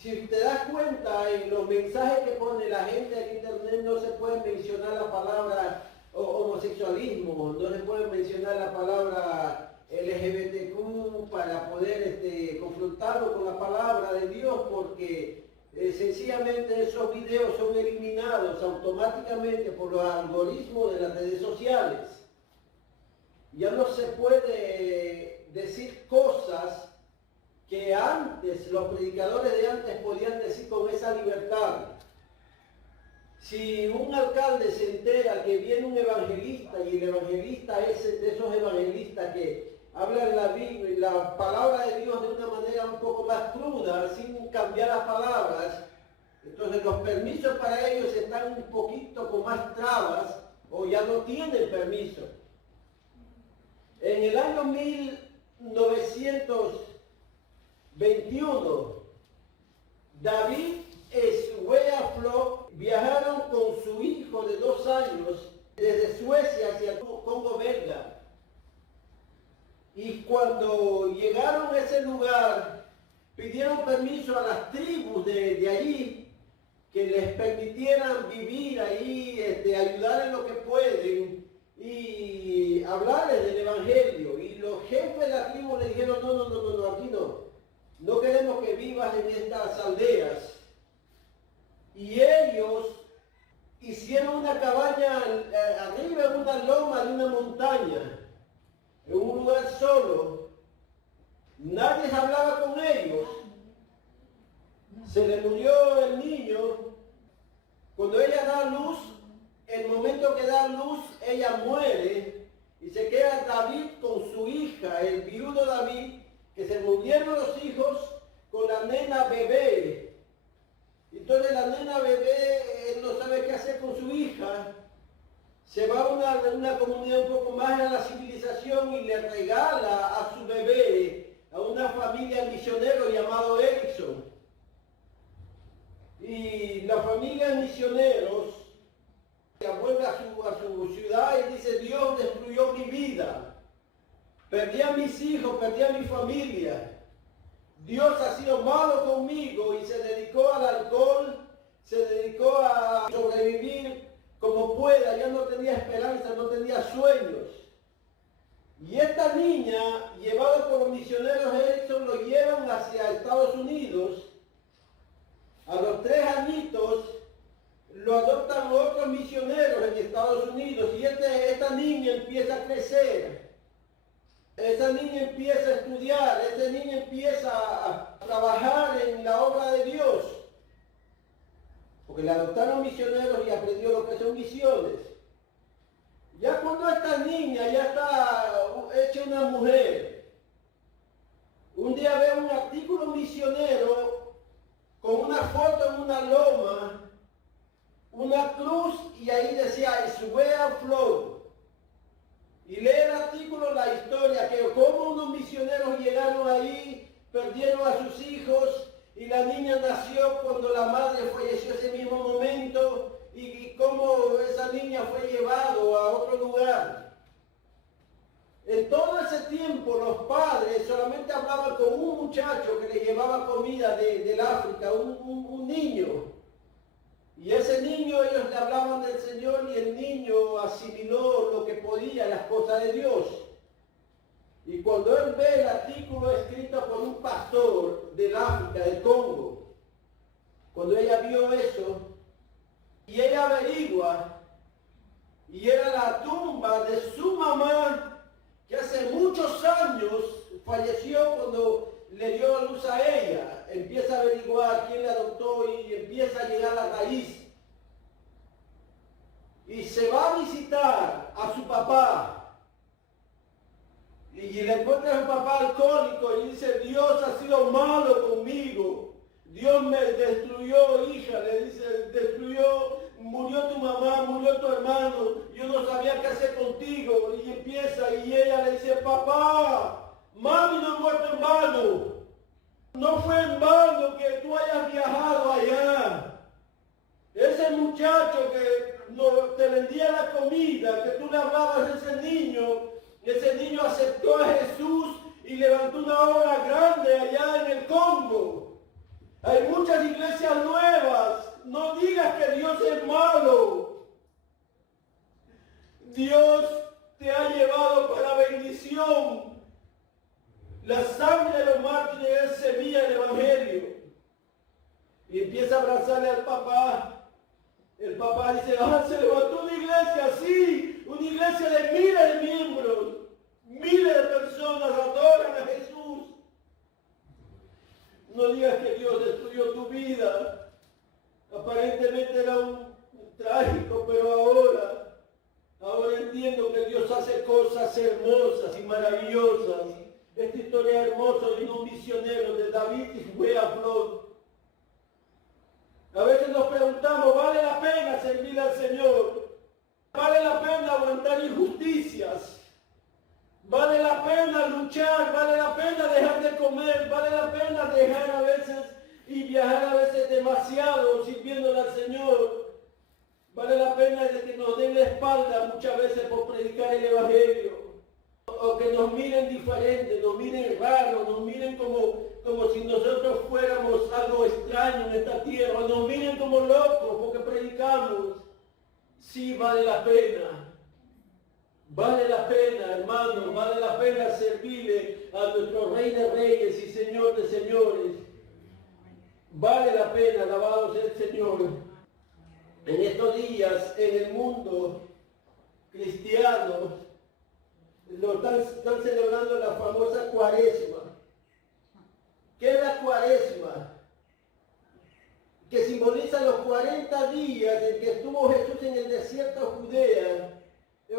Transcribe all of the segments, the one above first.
Si te das cuenta, en los mensajes que pone la gente en internet no se puede mencionar la palabra homosexualismo, no se puede mencionar la palabra LGBTQ para poder confrontarlo con la palabra de Dios, porque sencillamente esos videos son eliminados automáticamente por los algoritmos de las redes sociales. Ya no se puede decir cosas que antes, los predicadores de antes podían decir con esa libertad. Si un alcalde se entera que viene un evangelista y el evangelista es de esos evangelistas que hablan la palabra de Dios de una manera un poco más cruda, sin cambiar las palabras, entonces los permisos para ellos están un poquito con más trabas o ya no tienen permiso. En el año 1921, David Sueaflo viajaron con su hijo de 2 años desde Suecia hacia el Congo belga. Y cuando llegaron a ese lugar, pidieron permiso a las tribus de allí que les permitieran vivir ahí, ayudar en lo que pueden y hablarles del evangelio. Y los jefes de la tribu le dijeron, no, aquí no queremos que vivas en estas aldeas. Y ellos hicieron una cabaña arriba en una loma de una montaña, en un lugar solo. Nadie hablaba con ellos. Se le murió el niño. Cuando ella da luz, el momento que da luz, ella muere y se queda David con su hija, el viudo David, que se murieron los hijos, con la nena bebé. Entonces la nena bebé no sabe qué hacer con su hija, se va a una comunidad un poco más a la civilización y le regala a su bebé a una familia misionero llamado Erickson. Y la familia de misioneros vuelve a su ciudad y dice, Dios destruyó mi vida, perdí a mis hijos, perdí a mi familia. Dios ha sido malo conmigo y se dedicó al alcohol, se dedicó a sobrevivir como pueda, ya no tenía esperanza, no tenía sueños. Y esta niña, llevada por los misioneros Erickson, lo llevan hacia Estados Unidos. A los 3 añitos lo adoptan otros misioneros en Estados Unidos y esta niña empieza a crecer. Esa niña empieza a estudiar, esa niña empieza a trabajar en la obra de Dios. Porque le adoptaron misioneros y aprendió lo que son misiones. Ya cuando esta niña ya está hecha una mujer, un día ve un artículo misionero con una foto en una loma, una cruz y ahí decía Sueaflo. Y lee el artículo, la historia, que cómo unos misioneros llegaron ahí, perdieron a sus hijos y la niña nació cuando la madre falleció ese mismo momento y cómo esa niña fue llevado a otro lugar. En todo ese tiempo los padres solamente hablaban con un muchacho que le llevaba comida del África, un niño. Y ese niño, ellos le hablaban del Señor y el niño asimiló lo que podía, las cosas de Dios. Y cuando él ve el artículo escrito por un pastor del África, del Congo, cuando ella vio eso, y ella averigua, y era la tumba de su mamá, que hace muchos años falleció cuando le dio a luz a ella, empieza a averiguar quién la adoptó y empieza a llegar a la raíz. Y se va a visitar a su papá. Y le encuentra a su papá alcohólico y dice, Dios ha sido malo conmigo. Dios me destruyó, hija, le dice, destruyó, murió tu mamá, murió tu hermano, yo no sabía qué hacer contigo. Y empieza, y ella le dice, papá, mami no ha muerto en vano. No fue en vano que tú hayas viajado allá. Ese muchacho que te vendía la comida, que tú le hablabas a ese niño aceptó a Jesús y levantó una obra grande allá en el Congo. Hay muchas iglesias nuevas. No digas que Dios es malo. Dios te ha llevado para bendición. La sangre de los mártires es semilla del Evangelio. Y empieza a abrazarle al papá. El papá dice, se levantó una iglesia así, una iglesia de miles de miembros. Miles de personas adoran a Jesús. No digas que Dios destruyó tu vida. Aparentemente era un trágico, pero ahora entiendo que Dios hace cosas hermosas y maravillosas. Esta historia hermosa de un misionero de David y fue a flor. A veces nos preguntamos, ¿vale la pena servir al Señor? ¿Vale la pena aguantar injusticias? ¿Vale la pena luchar? ¿Vale la pena dejar de comer? ¿Vale la pena dejar a veces y viajar a veces demasiado sirviéndole al Señor? ¿Vale la pena de que nos den la espalda muchas veces por predicar el Evangelio? O que nos miren diferente, nos miren raro, nos miren como si nosotros fuéramos algo extraño en esta tierra, nos miren como locos porque predicamos. Sí, vale la pena. Vale la pena, hermanos, vale la pena servirle a nuestro Rey de Reyes y Señor de Señores. Vale la pena, alabado sea el Señor. En estos días, en el mundo cristiano, están celebrando la famosa Cuaresma. ¿Qué es la Cuaresma? Que simboliza los 40 días en que estuvo Jesús en el desierto de Judea.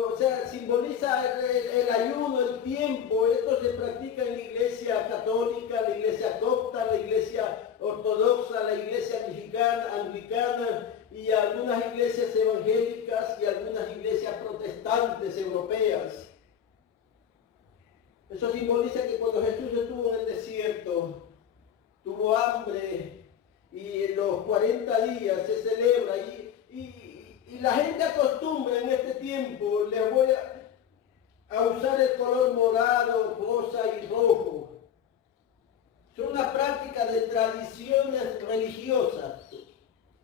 O sea, simboliza el ayuno, el tiempo. Esto se practica en la iglesia católica, la iglesia copta, la iglesia ortodoxa, la iglesia anglicana y algunas iglesias evangélicas y algunas iglesias protestantes europeas. Eso simboliza que cuando Jesús estuvo en el desierto, tuvo hambre y los 40 días se celebra y la gente acostumbra en este tiempo, les voy a usar el color morado, rosa y rojo. Son una práctica de tradiciones religiosas.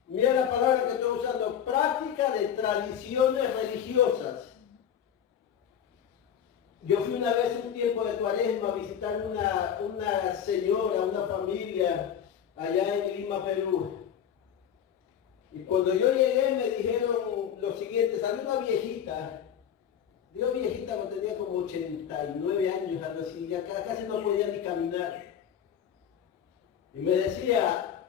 Mira la palabra que estoy usando, práctica de tradiciones religiosas. Yo fui una vez un tiempo de Cuaresma a visitar una señora, una familia allá en Lima, Perú. Y cuando yo llegué me dijeron lo siguiente, salió una viejita, digo viejita porque tenía como 89 años, algo así, ya casi no podía ni caminar. Y me decía,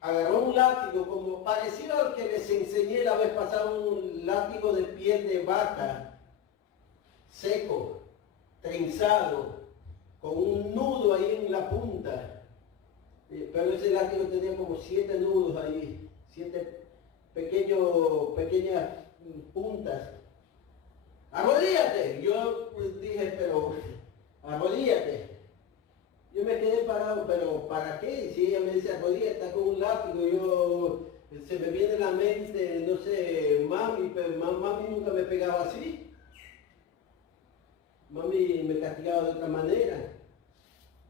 agarró un látigo como parecido al que les enseñé la vez pasada, un látigo de piel de vaca, seco, trenzado, con un nudo ahí en la punta. Pero ese látigo tenía como 7 nudos ahí, 7 pequeñas puntas. Arrodíllate. Yo dije, pero arrodíllate. Yo me quedé parado, pero ¿para qué? Si ella me dice arrodíllate, está con un látigo, se me viene a la mente, no sé, mami, pero mami nunca me pegaba así. Mami me castigaba de otra manera.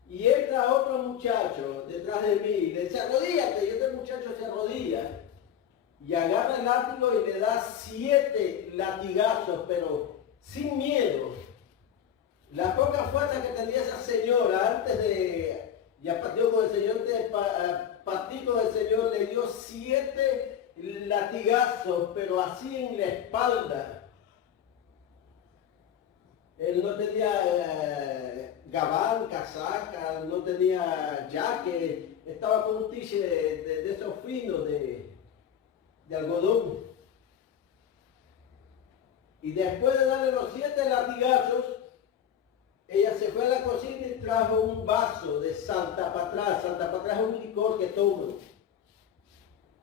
Y entra otro muchacho detrás de mí y le dice, arrodíllate. Y este muchacho se arrodilla y agarra el látigo y le da 7 latigazos, pero sin miedo. La poca fuerza que tenía esa señora antes de, ya partió con el Señor, partí con el Señor, le dio 7 latigazos, pero así en la espalda. Él no tenía gabán, casaca, no tenía jaque, estaba con un t-shirt de esos finos de algodón. Y después de darle los 7 latigazos, ella se fue a la cocina y trajo un vaso de Santa Patrás. Santa Patrás es un licor que tomo.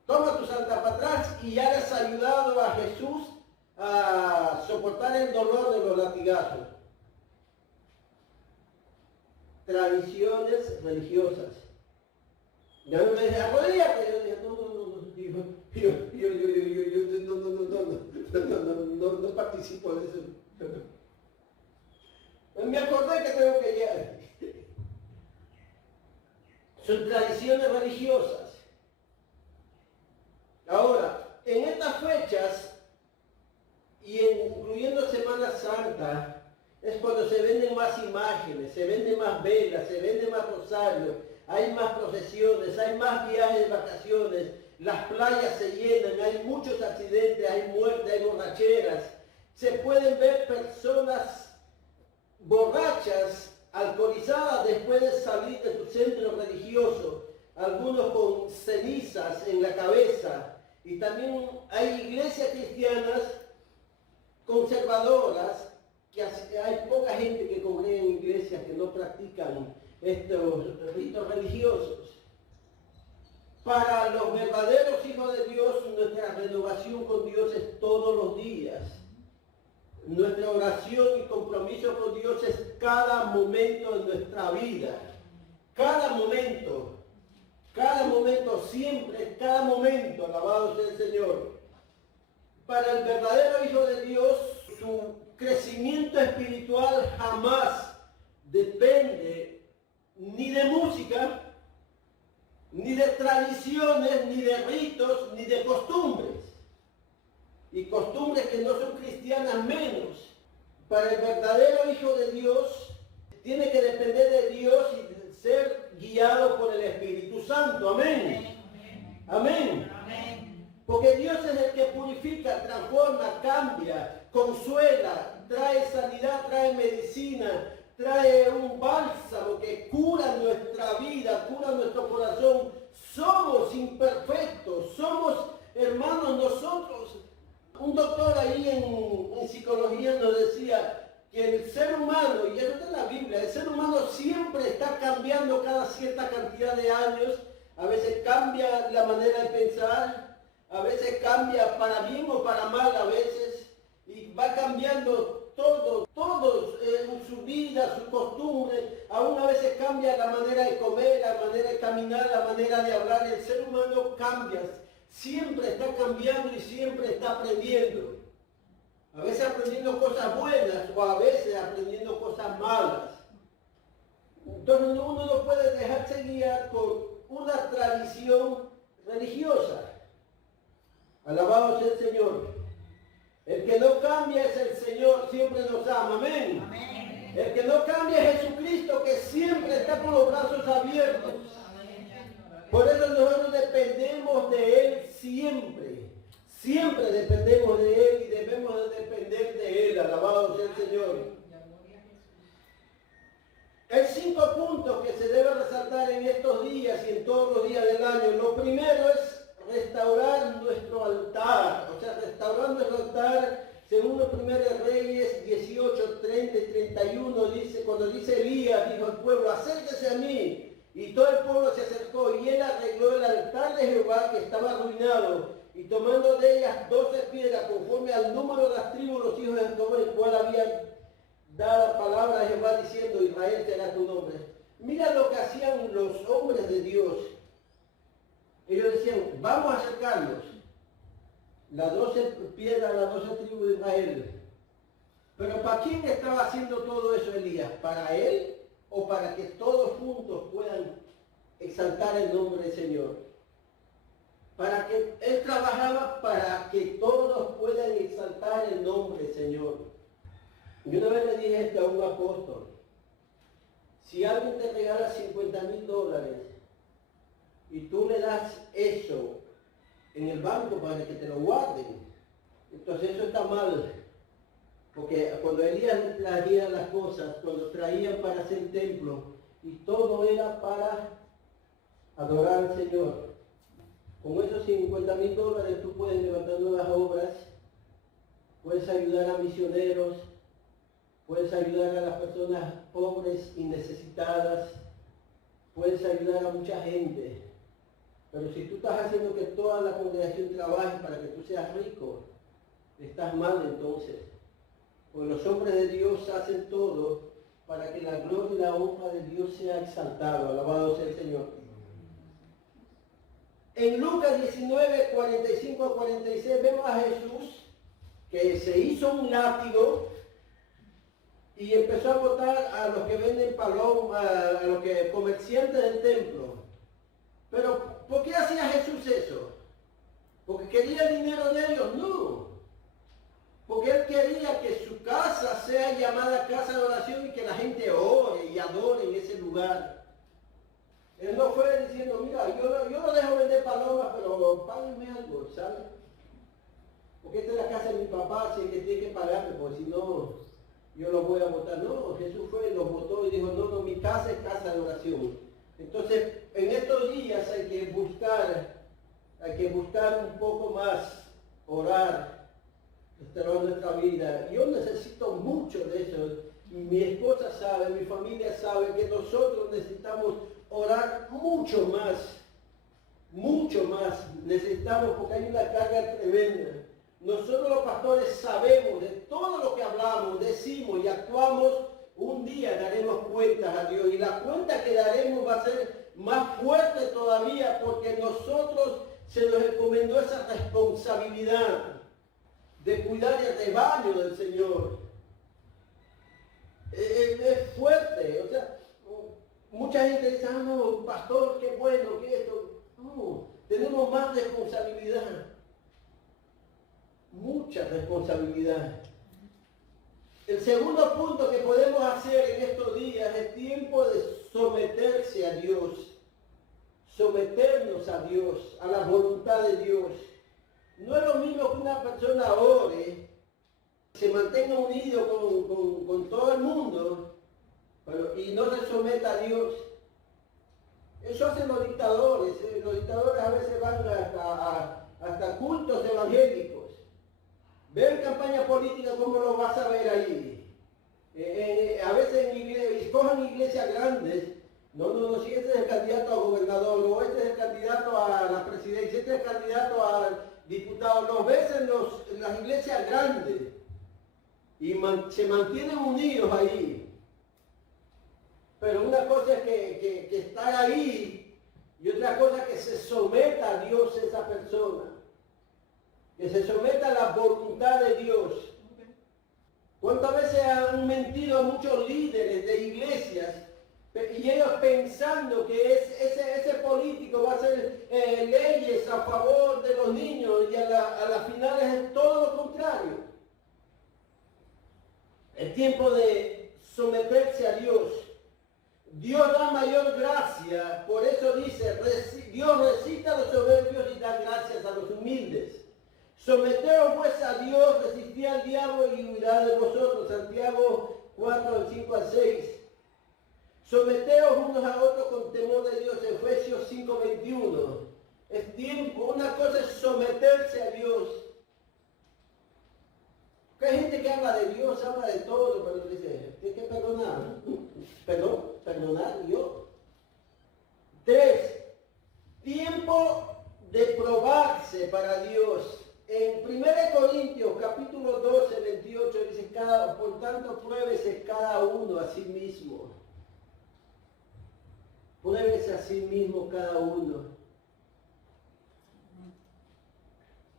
Toma tu Santa Patrás y ya le has ayudado a Jesús a soportar el dolor de los latigazos. Tradiciones religiosas. Ya me dice, arrodíllate. Yo dije, no participo de eso. Me acordé que tengo que llegar. son tradiciones religiosas. Ahora, en estas fechas, y incluyendo Semana Santa, es cuando se venden más imágenes, se venden más velas, se venden más rosarios, hay más procesiones, hay más viajes de vacaciones, las playas se llenan, hay muchos accidentes, hay muertes, hay borracheras. Se pueden ver personas borrachas, alcoholizadas después de salir de su centro religioso, algunos con cenizas en la cabeza. Y también hay iglesias cristianas conservadoras, que hay poca gente que congrega en iglesias que no practican estos ritos religiosos. Para los verdaderos hijos de Dios, nuestra renovación con Dios es todos los días. Nuestra oración y compromiso con Dios es cada momento de nuestra vida. Cada momento, siempre, cada momento, alabado sea el Señor. Para el verdadero hijo de Dios, su crecimiento espiritual jamás depende ni de música, ni de tradiciones, ni de ritos, ni de costumbres. Y costumbres que no son cristianas menos. Para el verdadero hijo de Dios, tiene que depender de Dios y ser guiado por el Espíritu Santo. Amén. Amén. Amén. Porque Dios es el que purifica, transforma, cambia, consuela, trae sanidad, trae medicina, trae un bálsamo que cura nuestra vida, cura nuestro corazón. Somos imperfectos, somos hermanos nosotros. Un doctor ahí en psicología nos decía que el ser humano, y eso está en la Biblia, el ser humano siempre está cambiando cada cierta cantidad de años. A veces cambia la manera de pensar, a veces cambia para bien o para mal a veces, y va cambiando todo, su vida, su costumbre, aún a veces cambia la manera de comer, la manera de caminar, la manera de hablar. El ser humano cambia, siempre está cambiando y siempre está aprendiendo. A veces aprendiendo cosas buenas o a veces aprendiendo cosas malas. Entonces uno no puede dejarse guiar por una tradición religiosa. Alabado sea el Señor. El que no cambia es el Señor, siempre nos ama. Amén. Amén. El que no cambia es Jesucristo, que siempre está con los brazos abiertos. Por eso nosotros dependemos de Él siempre. Siempre dependemos de Él y debemos de depender de Él. Alabado sea el Señor. Hay 5 puntos que se deben resaltar en estos días y en todos los días del año. Lo primero es restaurar nuestro altar. O sea, restaurar nuestro altar, según los primeros Reyes 18, 30 y 31, dice, cuando dice Elías, dijo al pueblo, acérquese a mí. Y todo el pueblo se acercó y él arregló el altar de Jehová que estaba arruinado. Y tomando de ellas 12 piedras, conforme al número de las tribus, los hijos de Jacob, el cual habían dado la palabra de Jehová diciendo, Israel será tu nombre. Mira lo que hacían los hombres de Dios. Ellos decían, vamos a acercarnos. Las 12 piedras, las 12 tribus de Israel. Pero ¿para quién estaba haciendo todo eso Elías? ¿Para él o para que todos juntos puedan exaltar el nombre del Señor? Para que él trabajaba para que todos puedan exaltar el nombre del Señor. Yo una vez le dije esto a un apóstol. Si alguien te regala $50,000 y tú le das eso en el banco para que te lo guarden, entonces eso está mal. Porque cuando Elías traía las cosas, cuando traían para hacer el templo, y todo era para adorar al Señor. Con esos $50,000 tú puedes levantar nuevas obras, puedes ayudar a misioneros, puedes ayudar a las personas pobres y necesitadas, puedes ayudar a mucha gente. Pero si tú estás haciendo que toda la congregación trabaje para que tú seas rico, estás mal entonces. Porque los hombres de Dios hacen todo para que la gloria y la honra de Dios sea exaltado. Alabado sea el Señor. En Lucas 19, 45 a 46 vemos a Jesús que se hizo un látigo y empezó a botar a los que venden palomas, a los que comerciantes del templo. quería el dinero de ellos, no. Porque él quería que su casa sea llamada casa de oración y que la gente ore y adore en ese lugar. Él no fue diciendo, mira, yo no dejo vender palomas, pero páguenme algo, ¿sabes? Porque esta es la casa de mi papá, así que tiene que pagarme, porque si no, yo los voy a votar. No, Jesús fue, los votó y dijo, no, mi casa es casa de oración. Entonces, en estos días hay que buscar un poco más, orar, restaurar nuestra vida. Yo necesito mucho de eso. Mi esposa sabe, mi familia sabe que nosotros necesitamos orar mucho más necesitamos, porque hay una carga tremenda. Nosotros los pastores sabemos de todo lo que hablamos, decimos y actuamos, un día daremos cuentas a Dios y la cuenta que daremos va a ser más fuerte todavía porque nosotros se nos encomendó esa responsabilidad de cuidar el rebaño del Señor. Es fuerte, o sea, mucha gente dice, no, pastor, qué bueno, que esto. No, tenemos más responsabilidad, mucha responsabilidad. El segundo punto que podemos hacer en estos días es tiempo de someterse a Dios, someternos a Dios, a la voluntad de Dios. No es lo mismo que una persona ore, se mantenga unido con todo el mundo, y no se someta a Dios. Eso hacen los dictadores. Los dictadores a veces van hasta cultos evangélicos. Ver campaña política, ¿cómo lo vas a ver ahí? A veces en iglesias, cojan iglesias grandes. No, si este es el candidato a gobernador, o este es el candidato a la presidencia, este es el candidato a diputado. Los ves en las iglesias grandes y se mantienen unidos ahí. Pero una cosa es que estar ahí y otra cosa es que se someta a Dios esa persona. Que se someta a la voluntad de Dios. ¿Cuántas veces han mentido a muchos líderes de iglesias y ellos pensando que ese político va a hacer leyes a favor de los niños y a las finales es todo lo contrario? Es tiempo de someterse a Dios. Dios da mayor gracia, por eso dice, Dios resiste a los soberbios y da gracias a los humildes. Someteos pues a Dios, resistid al diablo y huirá de vosotros. Santiago 4, del 5 al 6. Someteos unos a otros con temor de Dios. Efesios 5, 21. Es tiempo, una cosa es someterse a Dios. Porque hay gente que habla de Dios, habla de todo, pero dice, tienes que perdonar. Perdonar a Dios. 3. Tiempo de probarse para Dios. En 1 Corintios capítulo 12, 28 dice, por tanto pruébese cada uno a sí mismo. Pruébese a sí mismo cada uno.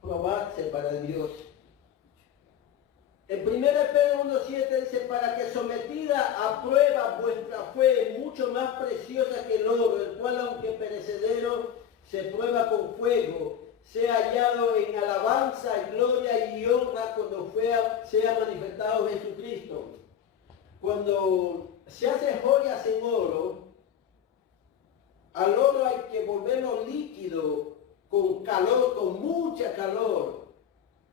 Probarse para Dios. En 1 Pedro 1.7 dice, para que sometida a prueba vuestra fe, mucho más preciosa que el oro, el cual aunque perecedero, se prueba con fuego, sea hallado en alabanza, gloria y honra cuando sea manifestado Jesucristo. Cuando se hace joyas en oro, al oro hay que volverlo líquido, con calor, con mucha calor.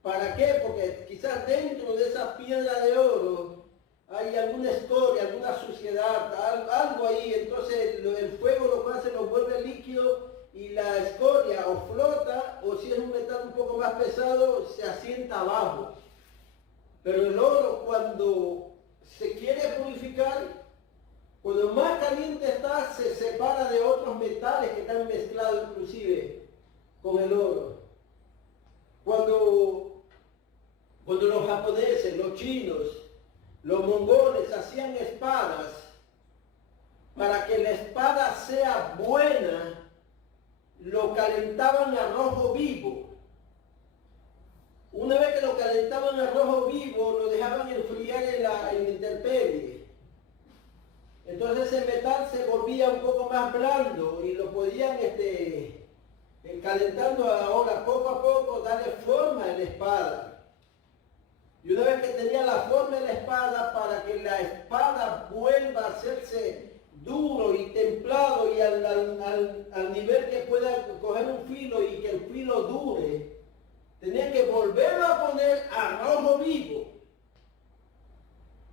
¿Para qué? Porque quizás dentro de esa piedra de oro hay alguna escoria, alguna suciedad, algo ahí. Entonces el fuego lo que hace lo vuelve líquido y la escoria o flota, o si es un metal un poco más pesado, se asienta abajo. Pero el oro, cuando se quiere purificar, cuando más caliente está, se separa de otros metales que están mezclados inclusive con el oro. Cuando los japoneses, los chinos, los mongoles hacían espadas, para que la espada sea buena, lo calentaban a rojo vivo. Una vez que lo calentaban a rojo vivo, lo dejaban enfriar en la intemperie. Entonces ese metal se volvía un poco más blando y lo podían calentando ahora poco a poco, darle forma a la espada. Y una vez que tenía la forma de la espada, para que la espada vuelva a hacerse duro y templado y al nivel que pueda coger un filo y que el filo dure, tenía que volverlo a poner a rojo vivo.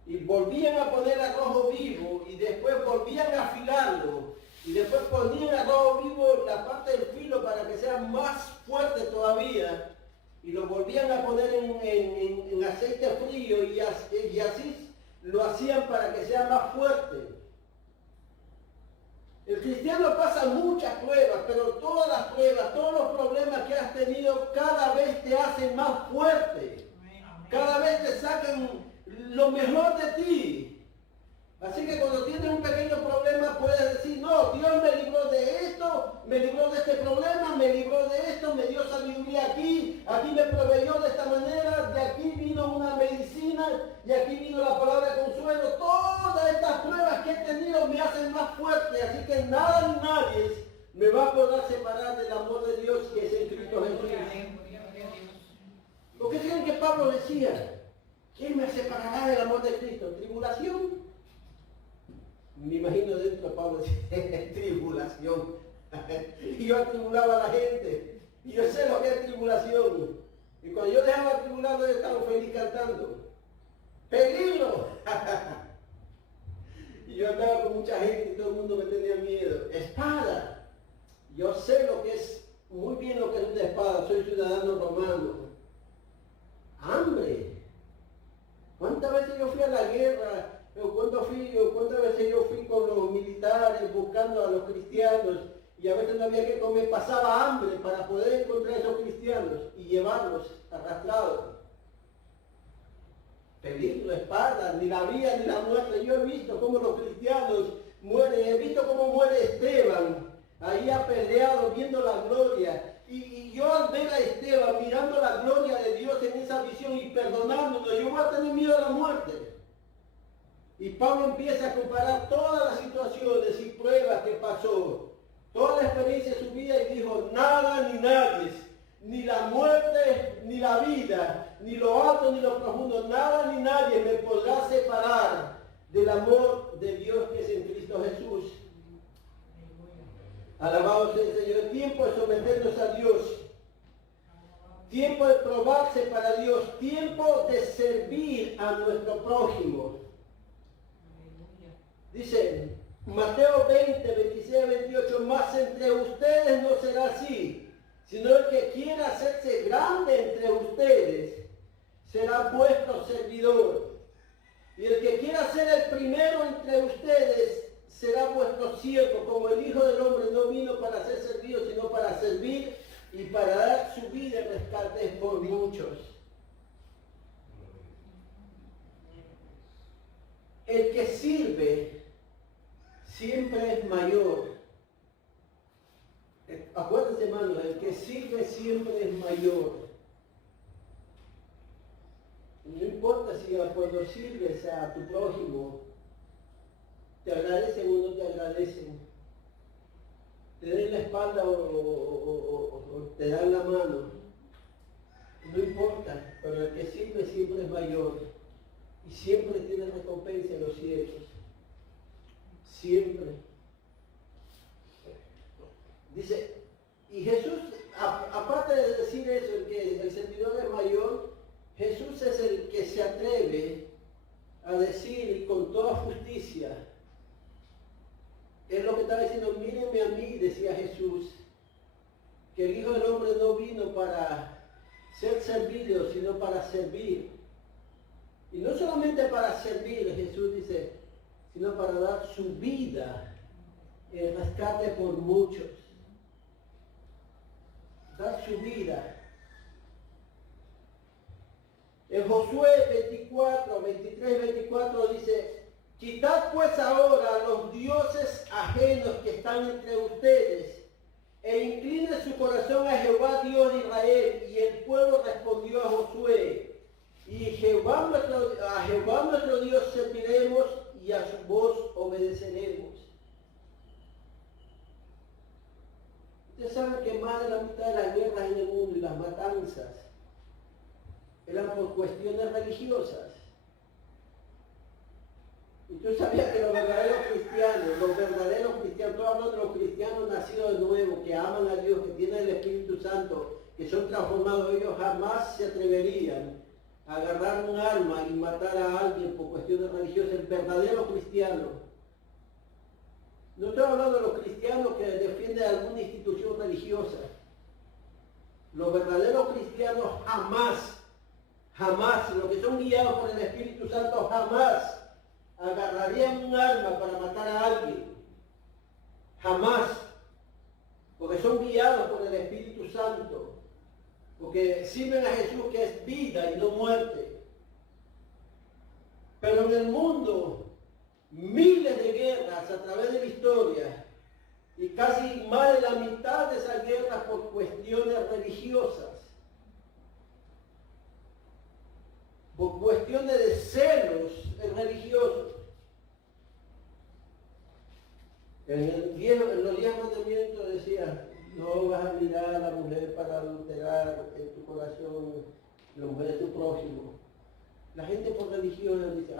Y volvían a poner a rojo vivo y después volvían a afilarlo. Y después ponían a rojo vivo la parte del filo para que sea más fuerte todavía. Y lo volvían a poner en aceite frío y así lo hacían para que sea más fuerte. El cristiano pasa muchas pruebas, pero todas las pruebas, todos los problemas que has tenido cada vez te hacen más fuerte. Cada vez te sacan lo mejor de ti. Así que cuando tienes un pequeño problema puedes decir, no, Dios me libró de esto, me libró de este problema, me libró de esto, me dio sabiduría aquí me proveyó de esta manera, de aquí vino una medicina y aquí vino la palabra de consuelo. Todas estas pruebas que he tenido me hacen más fuerte, así que nada ni nadie me va a poder separar del amor de Dios que es en Cristo Jesús. ¿Por qué creen que Pablo decía? ¿Quién me separará del amor de Cristo? ¿Tribulación? Me imagino dentro de Pablo decía, tribulación. Y yo atribulaba a la gente. Y yo sé lo que es tribulación. Y cuando yo dejaba atribulado, yo estaba feliz cantando. ¡Peligro! Y yo andaba con mucha gente y todo el mundo me tenía miedo. ¡Espada! Yo sé lo que es, muy bien lo que es una espada. Soy ciudadano romano. ¡Hambre! ¿Cuántas veces yo fui a la guerra? ¿Cuántas veces yo fui con los militares buscando a los cristianos y a veces no había que comer? Pasaba hambre para poder encontrar a esos cristianos y llevarlos arrastrados. Peligro, espada, ni la vida ni la muerte. Yo he visto cómo los cristianos mueren, he visto cómo muere Esteban, ahí apedreado, viendo la gloria. Y yo al ver a Esteban mirando la gloria de Dios en esa visión y perdonándonos, yo voy a tener miedo a la muerte. Y Pablo empieza a comparar todas las situaciones y pruebas que pasó, toda la experiencia de su vida y dijo, nada ni nadie, ni la muerte ni la vida, ni lo alto ni lo profundo, nada ni nadie me podrá separar del amor de Dios que es en Cristo Jesús. Alabado sea el Señor. Tiempo de someternos a Dios. Tiempo de probarse para Dios. Tiempo de servir a nuestro prójimo. Dice Mateo 20, 26 a 28, más entre ustedes no será así, sino el que quiera hacerse grande entre ustedes será vuestro servidor. Y el que quiera ser el primero entre ustedes será vuestro siervo, como el Hijo del Hombre no vino para ser servido, sino para servir y para dar su vida en rescate por muchos. El que sirve siempre es mayor. Acuérdense, hermanos, el que sirve siempre es mayor. No importa si cuando sirves a tu prójimo, te agradecen o no te agradecen, te den la espalda o te dan la mano, no importa, pero el que sirve siempre es mayor y siempre tiene recompensa en los cielos, siempre. Dice, y Jesús, aparte de decir eso, el que el servidor es mayor, Jesús es el que se atreve a decir con toda justicia. Es lo que está diciendo, mírenme a mí, decía Jesús, que el Hijo del Hombre no vino para ser servido, sino para servir. Y no solamente para servir, Jesús dice, sino para dar su vida en rescate por muchos. Dar su vida. En Josué 24, 23, 24 dice, quitad pues ahora los dioses ajenos que están entre ustedes, e incline su corazón a Jehová Dios de Israel. Y el pueblo respondió a Josué, y a Jehová nuestro Dios serviremos, y a su voz obedeceremos. Este Ustedes saben que más de la mitad de las guerras en el mundo y las matanzas eran por cuestiones religiosas. Y tú sabías que los verdaderos cristianos, estoy hablando de los cristianos nacidos de nuevo, que aman a Dios, que tienen el Espíritu Santo, que son transformados, ellos jamás se atreverían a agarrar un arma y matar a alguien por cuestiones religiosas. El verdadero cristiano. No estoy hablando de los cristianos que defienden alguna institución religiosa. Los verdaderos cristianos jamás, los que son guiados por el Espíritu Santo, jamás agarrarían un arma para matar a alguien. Jamás. Porque son guiados por el Espíritu Santo. Porque sirven a Jesús, que es vida y no muerte. Pero en el mundo, miles de guerras a través de la historia, y casi más de la mitad de esas guerras por cuestiones religiosas, por cuestiones de celos religiosos. En los 10 mandamientos decía: no vas a mirar a la mujer para adulterar en tu corazón la mujer de tu prójimo. La gente por religión dice: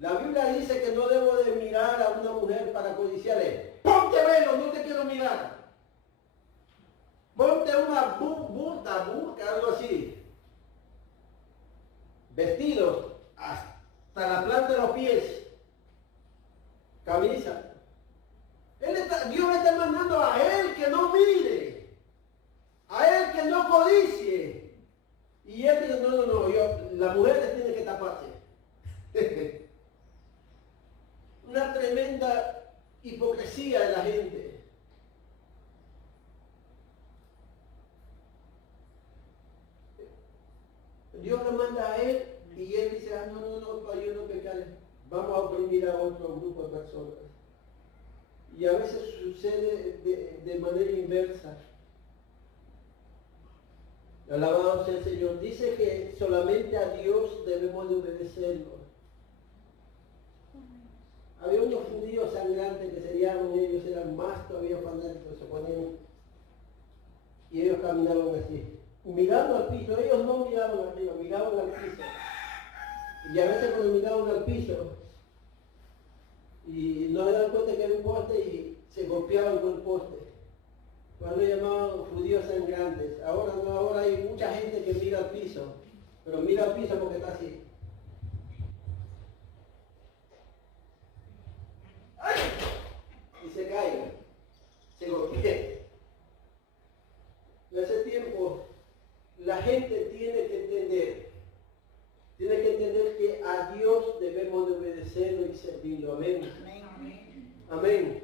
la Biblia dice que no debo de mirar a una mujer para codiciarle. Ponte velo, no te quiero mirar. Ponte una burka, algo así. Vestidos hasta la planta de los pies. Camisa. Dios le está mandando a él que no mire, a él que no codicie. Y él dice: no, la mujer tiene que taparse. Una tremenda hipocresía de la gente. Dios lo manda a él y él dice: no, para yo no pecar, vamos a oprimir a otro grupo de personas. Y a veces sucede de manera inversa. Alabado sea el Señor. Dice que solamente a Dios debemos de obedecerlo. Había unos judíos sangrantes que se llaman, ellos eran más todavía fanáticos, se ponían, y ellos caminaban así, mirando al piso. Ellos no miraban arriba, miraban al piso. Y a veces cuando miraban al piso, y no se dan cuenta que era un poste y se golpeaban con el poste. Cuando lo llamaban judíos sangrantes. Ahora no, ahora hay mucha gente que mira al piso, pero mira al piso porque está así. ¡Ay! Y se cae, se golpea. En ese tiempo la gente tiene que entender que a Dios debemos de obedecerlo y servirlo. Amén. Amén.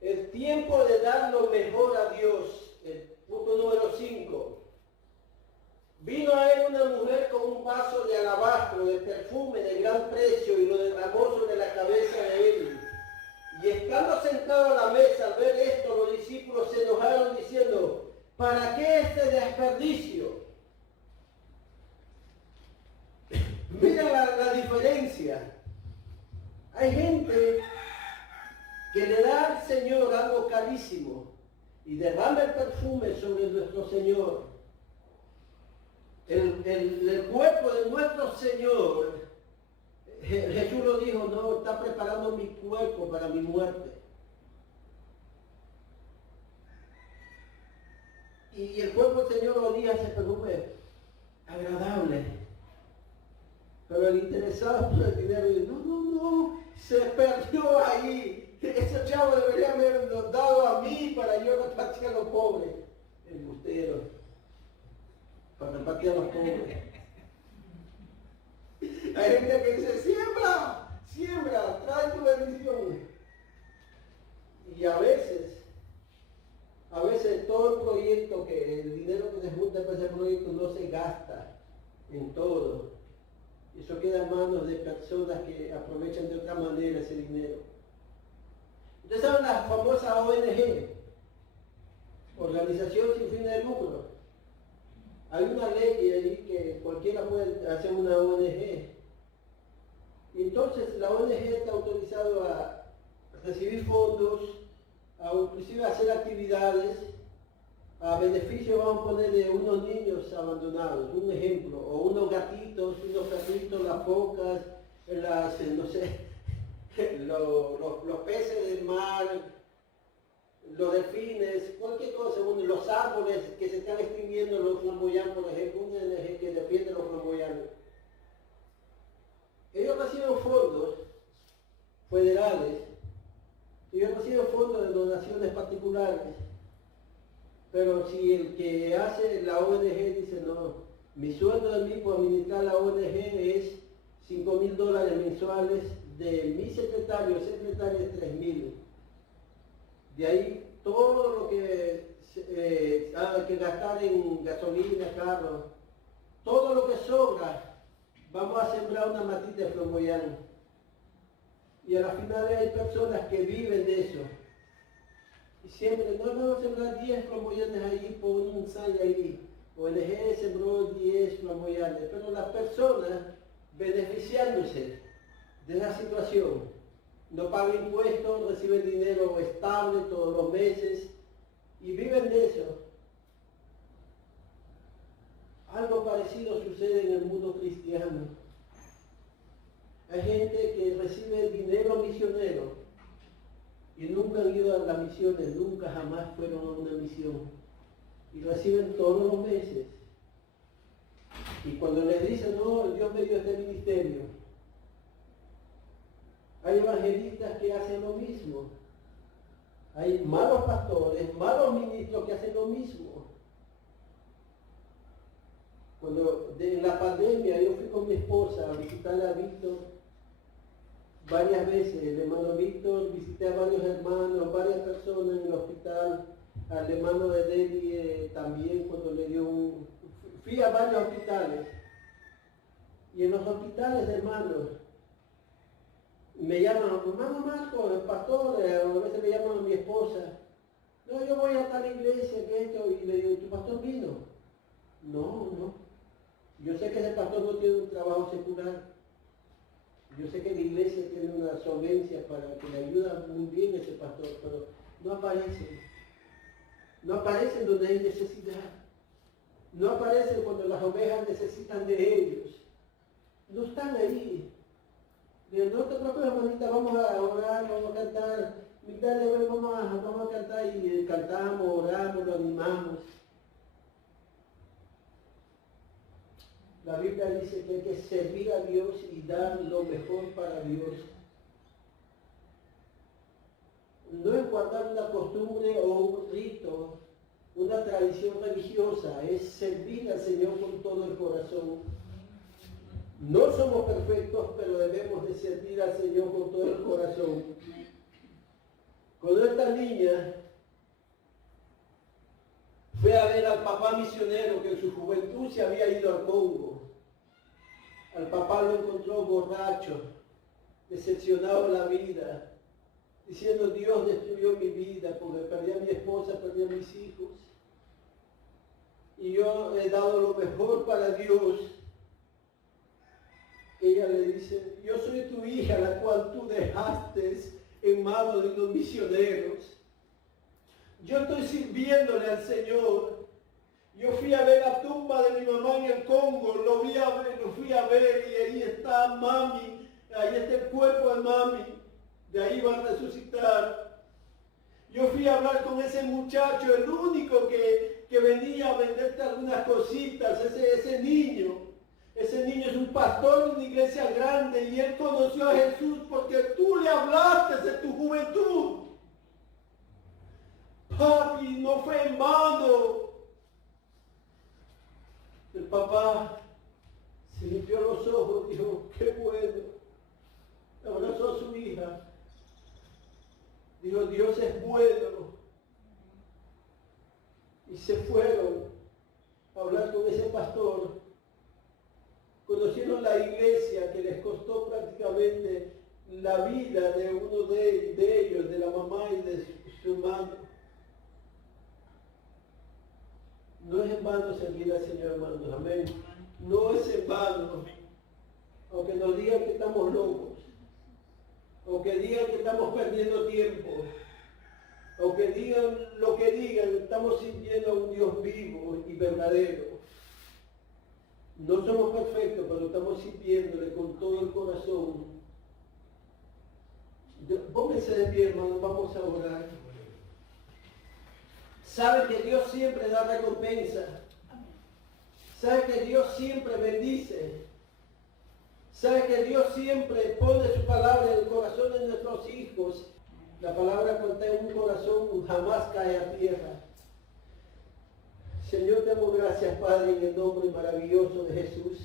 El tiempo de dar lo mejor a Dios. El punto número 5. Vino a él una mujer con un vaso de alabastro, de perfume de gran precio, y lo derramó sobre la cabeza de él. Y estando sentado a la mesa, al ver esto, los discípulos se enojaron diciendo: ¿para qué este desperdicio? Mira la diferencia. Hay gente que le da al Señor algo carísimo y derrama el perfume sobre nuestro Señor. El cuerpo de nuestro Señor, Jesús lo dijo: no, está preparando mi cuerpo para mi muerte. Y el cuerpo del Señor olía ese perfume agradable. Pero el interesado por el dinero dice: no, se perdió ahí. Ese chavo debería haberlo dado a mí para yo repartir a los pobres. Embustero. Para repartir a los pobres. Hay gente que dice: siembra, trae tu bendición. Y a veces todo el proyecto, el dinero que se junta para ese proyecto no se gasta en todo. Eso queda en manos de personas que aprovechan de otra manera ese dinero. Ustedes saben la famosa ONG, Organización Sin Fines de Lucro. Hay una ley ahí que cualquiera puede hacer una ONG. Y entonces la ONG está autorizado a recibir fondos, a inclusive hacer actividades a beneficio, vamos a poner, de unos niños abandonados, un ejemplo, o unos gatitos, las focas, no sé, los peces del mar, los delfines, cualquier cosa, los árboles que se están extinguiendo, los flamboyantes, por ejemplo, una ONG que defiende los flamboyantes. Ellos reciben fondos federales, ellos reciben fondos de donaciones particulares, pero si el que hace la ONG dice, no, mi sueldo de mí por administrar la ONG es $5,000 mensuales, de mi secretaria es $3,000. De ahí todo lo que hay que gastar en gasolina, carro, todo lo que sobra, vamos a sembrar una matita de flamboyán. Y a la final hay personas que viven de eso. Y siempre, no vamos a sembrar 10 flamboyantes ahí por un ensayo ahí. ONG sembró 10 flamboyantes, pero las personas beneficiándose de esa situación, no pagan impuestos, reciben dinero estable todos los meses y viven de eso. Algo parecido sucede en el mundo cristiano. Hay gente que recibe dinero misionero y nunca han ido a las misiones, nunca jamás fueron a una misión y reciben todos los meses. Y cuando les dicen, no, Dios me dio este ministerio, hay evangelistas que hacen lo mismo. Hay malos pastores, malos ministros que hacen lo mismo. Cuando en la pandemia yo fui con mi esposa a visitar a Víctor varias veces, el hermano Víctor, visité a varios hermanos, varias personas en el hospital, al hermano de Debbie también cuando le dio fui a varios hospitales. Y en los hospitales, hermanos, me llaman, hermano Marco, el pastor, a veces me llaman a mi esposa. No, yo voy a tal iglesia, que esto, y le digo, ¿tu pastor vino? No. Yo sé que ese pastor no tiene un trabajo secular. Yo sé que la iglesia tiene una solvencia para que le ayuda muy bien ese pastor, pero no aparece. No aparecen donde hay necesidad. No aparecen cuando las ovejas necesitan de ellos. No están ahí. Digo, no te preocupes, hermanita, vamos a orar, vamos a cantar. Dale, vamos a cantar y cantamos, oramos, lo animamos. La Biblia dice que hay que servir a Dios y dar lo mejor para Dios. No es guardar una costumbre o un rito, una tradición religiosa, es servir al Señor con todo el corazón. No somos perfectos, pero debemos de servir al Señor con todo el corazón. Cuando esta niña fue a ver al papá misionero que en su juventud se había ido al Congo, al papá lo encontró borracho, decepcionado de la vida, diciendo, Dios destruyó mi vida porque perdí a mi esposa, perdí a mis hijos. Y yo he dado lo mejor para Dios. Ella le dice, yo soy tu hija, la cual tú dejaste en manos de unos misioneros. Yo estoy sirviéndole al Señor. Yo fui a ver la tumba de mi mamá en el Congo, lo fui a ver y ahí está mami, ahí está el cuerpo de mami, de ahí va a resucitar. Yo fui a hablar con ese muchacho, el único que venía a venderte algunas cositas, ese niño. Ese niño es un pastor de una iglesia grande y él conoció a Jesús porque tú le hablaste de tu juventud. Papi, no fue en vano. El papá se limpió los ojos y dijo, qué bueno. Abrazó a su hija. Dijo, Dios es bueno. Y se fueron a hablar con ese pastor. Conocieron la iglesia que les costó prácticamente la vida de uno de ellos, de la mamá y de su hermano. No es en vano servir al Señor, hermanos, amén. No es en vano, aunque nos digan que estamos locos, aunque digan que estamos perdiendo tiempo, aunque digan lo que digan, estamos sintiendo a un Dios vivo y verdadero. No somos perfectos, pero estamos sintiéndole con todo el corazón. Pónganse de pie, hermano, vamos a orar. Sabe que Dios siempre da recompensa. Sabe que Dios siempre bendice. Sabe que Dios siempre pone su palabra en el corazón de nuestros hijos. La palabra cuando está en un corazón jamás cae a tierra. Señor, te damos gracias, Padre, en el nombre maravilloso de Jesús.